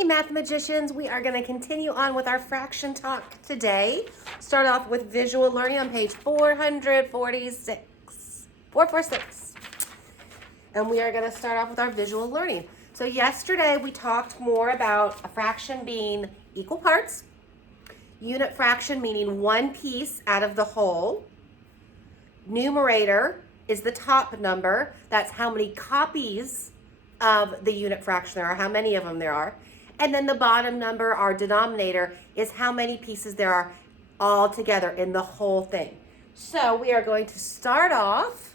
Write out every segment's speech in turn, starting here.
Hey Math Magicians, we are going to continue on with our fraction talk today. Start off with visual learning on page 446. And we are going to start off with our visual learning. So yesterday we talked more about a fraction being equal parts, unit fraction meaning one piece out of the whole, numerator is the top number, that's how many copies of the unit fraction there are, how many of them there are. And then the bottom number, our denominator, is how many pieces there are all together in the whole thing. So we are going to start off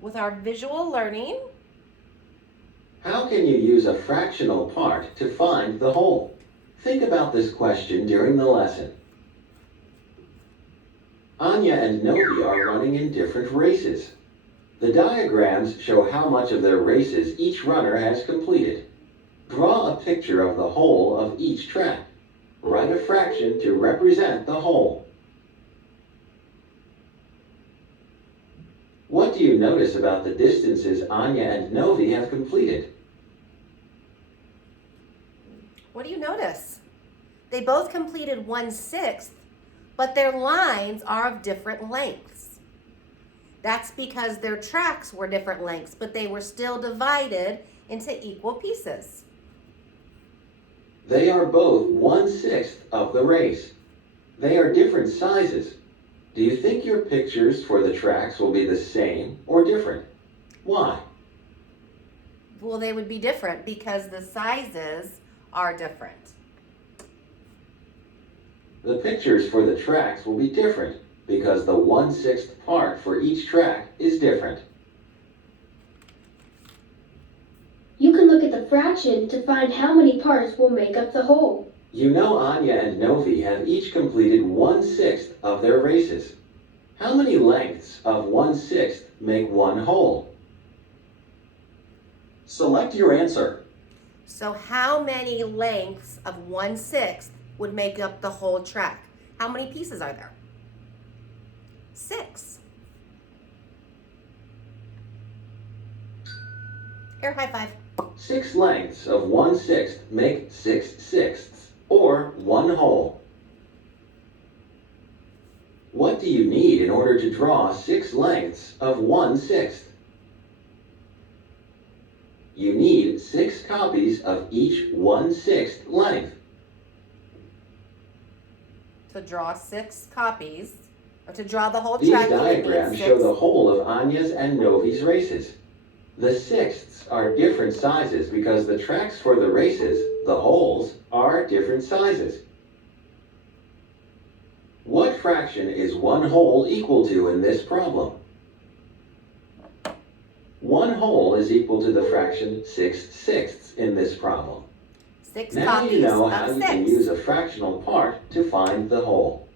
with our visual learning. How can you use a fractional part to find the whole? Think about this question during the lesson. Anya and Novi are running in different races. The diagrams show how much of their races each runner has completed. Draw a picture of the whole of each track. Write a fraction to represent the whole. What do you notice about the distances Anya and Novi have completed? What do you notice? They both completed 1/6, but their lines are of different lengths. That's because their tracks were different lengths, but they were still divided into equal pieces. They are both 1/6 of the race. They are different sizes. Do you think your pictures for the tracks will be the same or different? Why? Well, they would be different because the sizes are different. The pictures for the tracks will be different because the 1/6 part for each track is different. You can look at the fraction to find how many parts will make up the whole. You know Anya and Novi have each completed 1/6 of their races. How many lengths of 1/6 make one whole? Select your answer. So how many lengths of 1/6 would make up the whole track? How many pieces are there? 6. Air high five. 6 lengths of 1/6 make 6/6, or one whole. What do you need in order to draw 6 lengths of 1/6? You need 6 copies of each 1/6 length. To draw 6 copies, or to draw the whole These track, you would need diagrams 6. show the whole of Anya's and Novi's races. The sixths are different sizes because the tracks for the races, the holes, are different sizes. What fraction is one whole equal to in this problem? One whole is equal to the fraction 6/6 in this problem. 6 Now copies you know of how you 6. can use a fractional part to find the whole.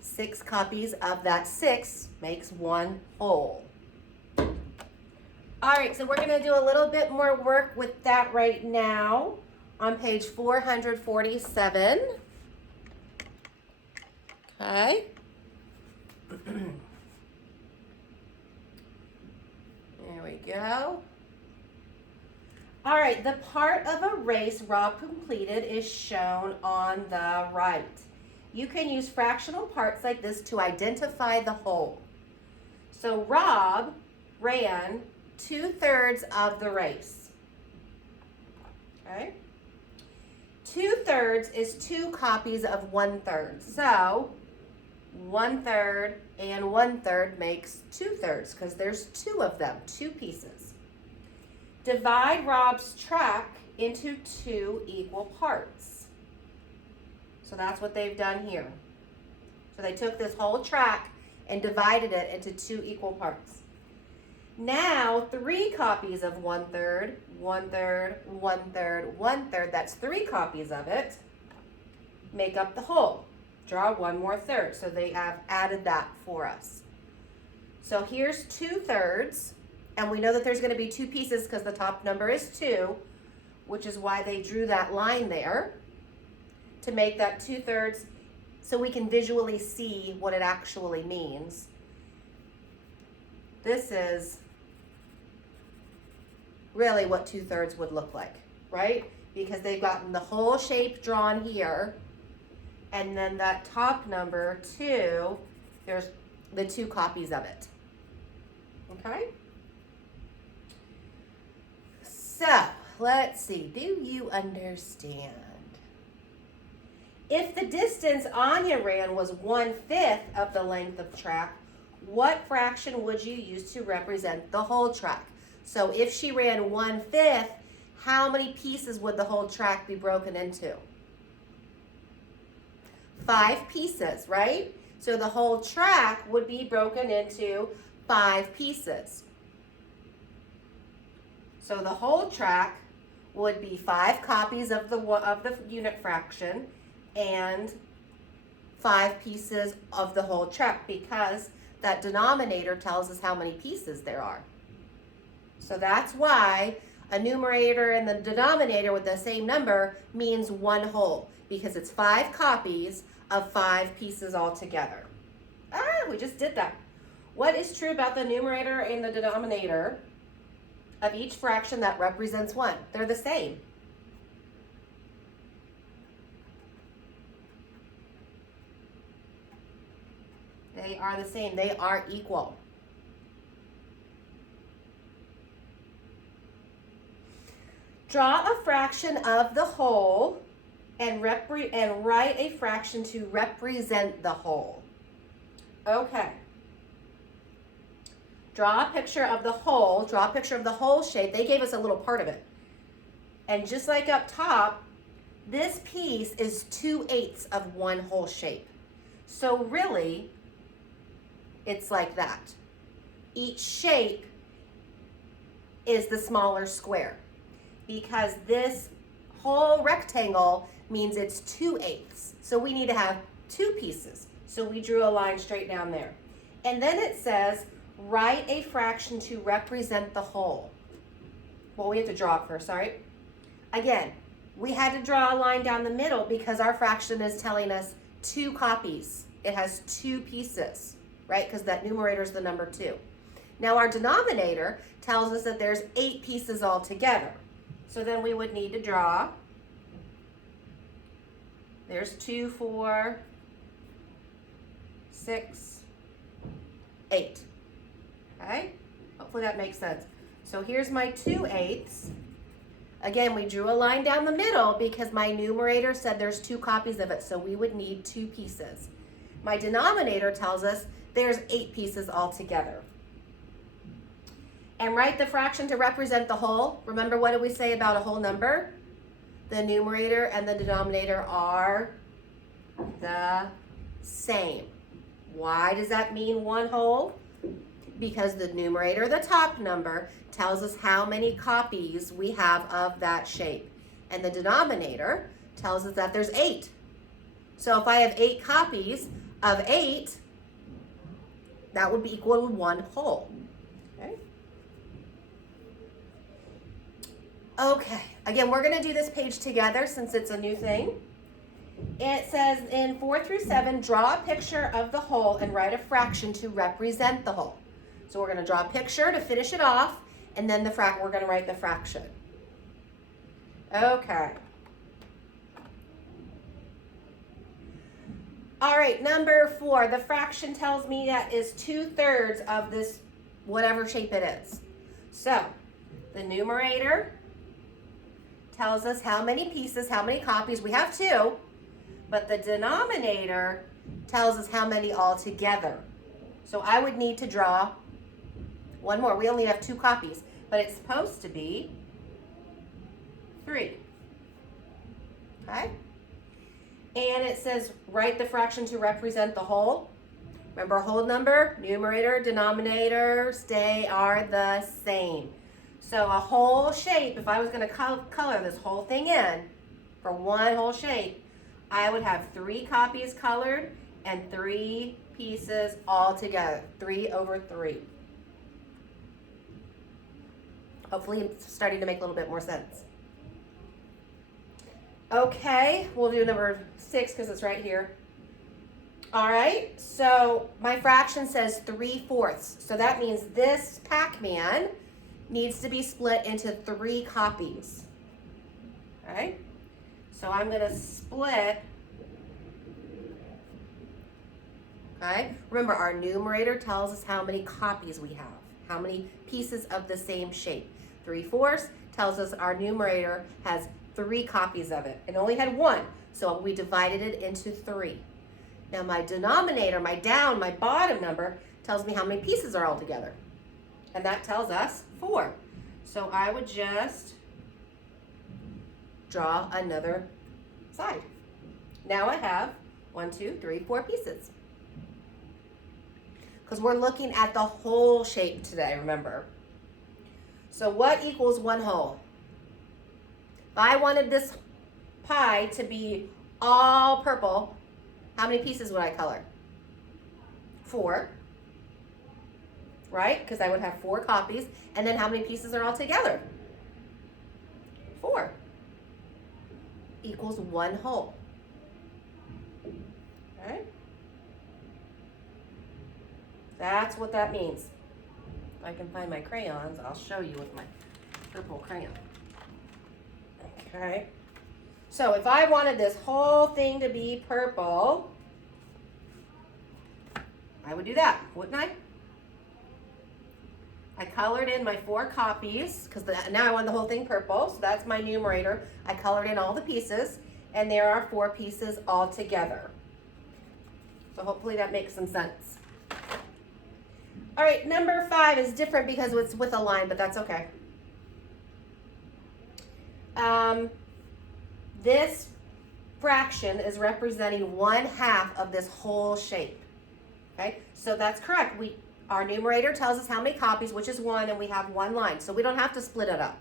6 copies of that 6 makes one whole. All right, so we're going to do a little bit more work with that right now on page 447. Okay. There we go. All right, the part of a race Rob completed is shown on the right. You can use fractional parts like this to identify the whole. So Rob ran 2/3 of the race. Okay? 2/3 is 2 copies of 1/3. So 1/3 and 1/3 makes 2/3 because there's 2 of them, 2 pieces. Divide Rob's track into 2 equal parts. So that's what they've done here. So they took this whole track and divided it into 2 equal parts. Now 3 copies of 1/3, 1/3, 1/3, 1/3, that's 3 copies of it, make up the whole. Draw one more third. So they have added that for us. So here's 2/3, and we know that there's going to be 2 pieces because the top number is 2, which is why they drew that line there to make that 2/3 so we can visually see what it actually means. This is really what 2/3 would look like, right? Because they've gotten the whole shape drawn here, and then that top number 2, there's the 2 copies of it. Okay? So, let's see. Do you understand? If the distance Anya ran was 1/5 of the length of the track, what fraction would you use to represent the whole track? So if she ran 1/5, how many pieces would the whole track be broken into? 5 pieces, right? So the whole track would be broken into 5 pieces. So the whole track would be 5 copies of the unit fraction and 5 pieces of the whole track, because that denominator tells us how many pieces there are. So that's why a numerator and the denominator with the same number means 1 whole, because it's 5 copies of 5 pieces altogether. We just did that. What is true about the numerator and the denominator of each fraction that represents 1? They're the same. They are the same. They are equal. Draw a fraction of the whole and write a fraction to represent the whole. Okay. Draw a picture of the whole. Draw a picture of the whole shape. They gave us a little part of it. And just like up top, this piece is 2/8 of one whole shape. So really, it's like that. Each shape is the smaller square, because this whole rectangle means it's 2/8. So we need to have 2 pieces. So we drew a line straight down there. And then it says, write a fraction to represent the whole. Well, we have to draw it first, all right? Again, we had to draw a line down the middle because our fraction is telling us 2 copies. It has 2 pieces, right? Because that numerator is the number 2. Now our denominator tells us that there's 8 pieces altogether. So then we would need to draw. There's 2, 4, 6, 8. Okay? Hopefully that makes sense. So here's my 2/8. Again, we drew a line down the middle because my numerator said there's 2 copies of it, so we would need 2 pieces. My denominator tells us there's 8 pieces altogether. And write the fraction to represent the whole. Remember, what did we say about a whole number? The numerator and the denominator are the same. Why does that mean 1 whole? Because the numerator, the top number, tells us how many copies we have of that shape. And the denominator tells us that there's 8. So if I have 8 copies of 8, that would be equal to 1 whole. Okay? Okay, again, we're gonna do this page together since it's a new thing. It says in 4 through 7, draw a picture of the whole and write a fraction to represent the whole. So we're gonna draw a picture to finish it off, and then we're gonna write the fraction. Okay. All right, number 4, the fraction tells me that is 2/3 of this, whatever shape it is. So the numerator tells us how many pieces, how many copies. We have 2, but the denominator tells us how many altogether. So I would need to draw one more. We only have 2 copies, but it's supposed to be 3. Okay? And it says write the fraction to represent the whole. Remember, whole number, numerator, denominator, are the same. So a whole shape, if I was going to color this whole thing in for one whole shape, I would have 3 copies colored and 3 pieces all together, 3/3. Hopefully it's starting to make a little bit more sense. Okay, we'll do number 6 because it's right here. All right, so my fraction says 3/4. So that means this Pac-Man needs to be split into 3 copies. Okay? So I'm going to split. Okay? Remember, our numerator tells us how many copies we have, how many pieces of the same shape. 3/4 tells us our numerator has 3 copies of it. It only had 1, so we divided it into 3. Now my denominator, my bottom number, tells me how many pieces are all together. And that tells us 4. So I would just draw another side. Now I have 1, 2, 3, 4 pieces. Because we're looking at the whole shape today, remember. So what equals 1 whole? If I wanted this pie to be all purple, how many pieces would I color? 4. Right? Because I would have 4 copies. And then how many pieces are all together? 4. Equals 1 whole. Okay? That's what that means. If I can find my crayons, I'll show you with my purple crayon. Okay? So if I wanted this whole thing to be purple, I would do that, wouldn't I? I colored in my 4 copies, because now I want the whole thing purple, so that's my numerator. I colored in all the pieces, and there are 4 pieces all together. So hopefully that makes some sense. All right, number 5 is different because it's with a line, but that's okay. This fraction is representing 1/2 of this whole shape. Okay, so that's correct. Our numerator tells us how many copies, which is 1, and we have 1 line. So we don't have to split it up,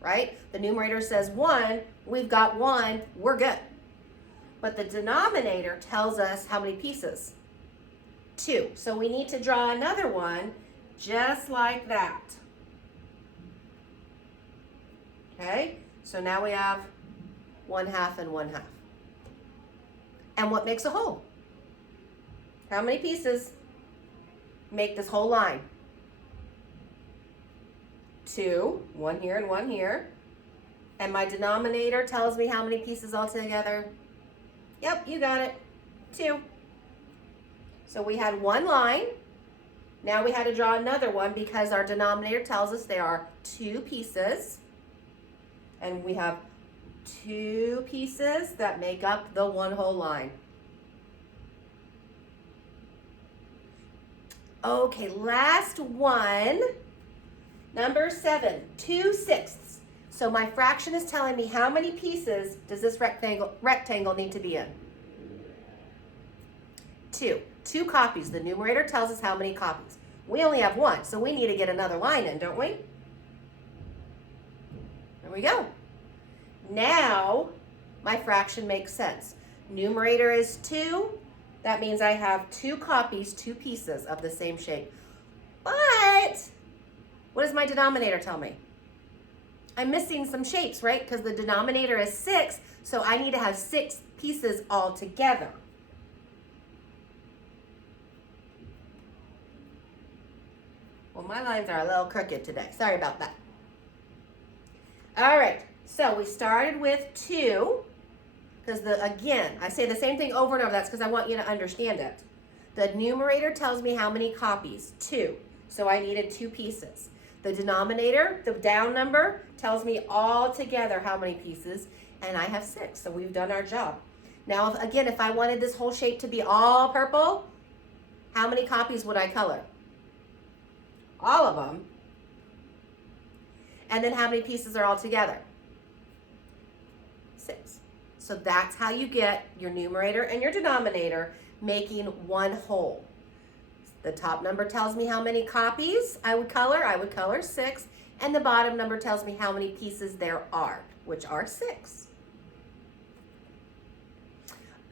right? The numerator says 1, we've got 1, we're good. But the denominator tells us how many pieces. 2. So we need to draw another one just like that. Okay, so now we have 1/2 and 1/2. And what makes a whole? How many pieces make this whole line? 2, 1 here and 1 here. And my denominator tells me how many pieces all together. Yep, you got it. 2. So we had 1 line. Now we had to draw another one because our denominator tells us there are 2 pieces. And we have 2 pieces that make up the 1 whole line. Okay, last one. Number 7, 2/6. So my fraction is telling me how many pieces does this rectangle need to be in? 2. 2 copies. The numerator tells us how many copies. We only have 1, so we need to get another line in, don't we? There we go. Now, my fraction makes sense. Numerator is 2. That means I have 2 copies, 2 pieces of the same shape. But, what does my denominator tell me? I'm missing some shapes, right? Because the denominator is 6, so I need to have 6 pieces all together. Well, my lines are a little crooked today. Sorry about that. All right, so we started with 2. Because again, I say the same thing over and over. That's because I want you to understand it. The numerator tells me how many copies, 2. So I needed 2 pieces. The denominator, the down number, tells me all together how many pieces, and I have 6. So we've done our job. Now, if I wanted this whole shape to be all purple, how many copies would I color? All of them. And then how many pieces are all together? 6. So that's how you get your numerator and your denominator making 1 whole. The top number tells me how many copies I would color 6, and the bottom number tells me how many pieces there are, which are 6.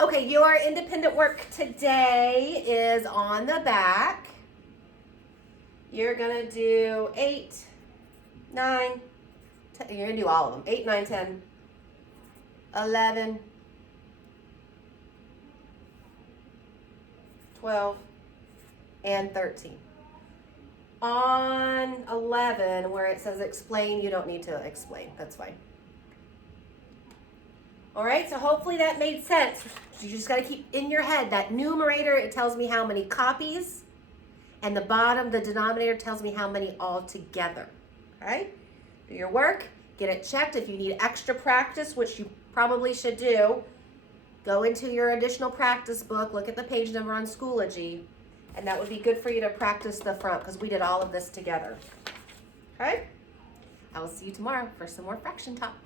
Okay, your independent work today is on the back. You're gonna do 8, 9, 10, you're gonna do all of them, 8, 9, 10, 11, 12, and 13. on 11 where it says explain, you don't need to explain. That's fine. All right, so hopefully that made sense. You just got to keep in your head that numerator, it tells me how many copies, and the bottom, the denominator, tells me how many altogether. All right, do your work, get it checked. If you need extra practice, which you probably should do, go into your additional practice book, look at the page number on Schoology, and that would be good for you to practice the front because we did all of this together. Okay, I will see you tomorrow for some more fraction talk.